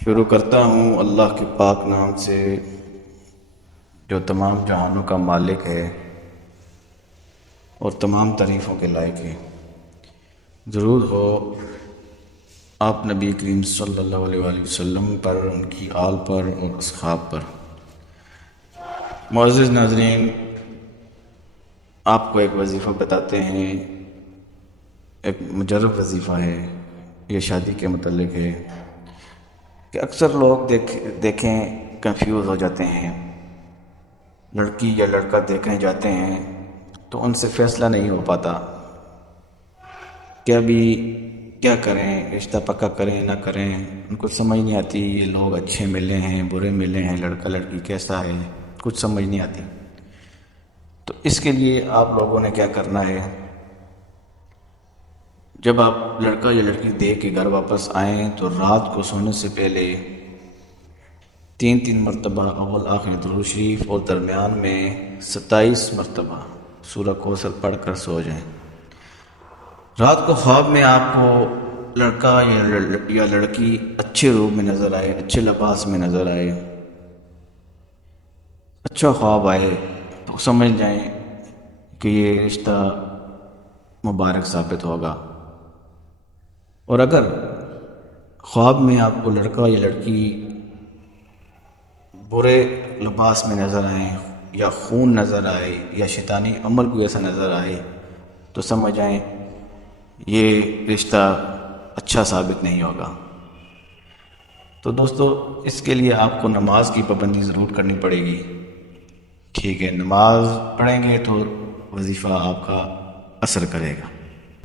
شروع کرتا ہوں اللہ کے پاک نام سے جو تمام جہانوں کا مالک ہے اور تمام تعریفوں کے لائق ہے۔ درود ہو آپ نبی کریم صلی اللہ علیہ وآلہ وسلم پر، ان کی آل پر اور اصحاب پر۔ معزز ناظرین، آپ کو ایک وظیفہ بتاتے ہیں، ایک مجرب وظیفہ ہے، یہ شادی کے متعلق ہے کہ اکثر لوگ دیکھیں کنفیوز ہو جاتے ہیں، لڑکی یا لڑکا دیکھنے جاتے ہیں تو ان سے فیصلہ نہیں ہو پاتا کہ ابھی کیا کریں، رشتہ پکا کریں نہ کریں۔ ان کو سمجھ نہیں آتی یہ لوگ اچھے ملے ہیں برے ملے ہیں، لڑکا لڑکی کیسا ہے، کچھ سمجھ نہیں آتی۔ تو اس کے لیے آپ لوگوں نے کیا کرنا ہے، جب آپ لڑکا یا لڑکی دیکھ کے گھر واپس آئیں تو رات کو سونے سے پہلے 3 مرتبہ اول آخر درود شریف اور درمیان میں 27 مرتبہ سورہ کوثر پڑھ کر سو جائیں۔ رات کو خواب میں آپ کو لڑکا یا لڑکی اچھے روپ میں نظر آئے، اچھے لباس میں نظر آئے، اچھا خواب آئے تو سمجھ جائیں کہ یہ رشتہ مبارک ثابت ہوگا۔ اور اگر خواب میں آپ کو لڑکا یا لڑکی برے لباس میں نظر آئیں یا خون نظر آئے یا شیطانی عمل کوئی ایسا نظر آئے تو سمجھ جائیں یہ رشتہ اچھا ثابت نہیں ہوگا۔ تو دوستو، اس کے لیے آپ کو نماز کی پابندی ضرور کرنی پڑے گی، ٹھیک ہے؟ نماز پڑھیں گے تو وظیفہ آپ کا اثر کرے گا۔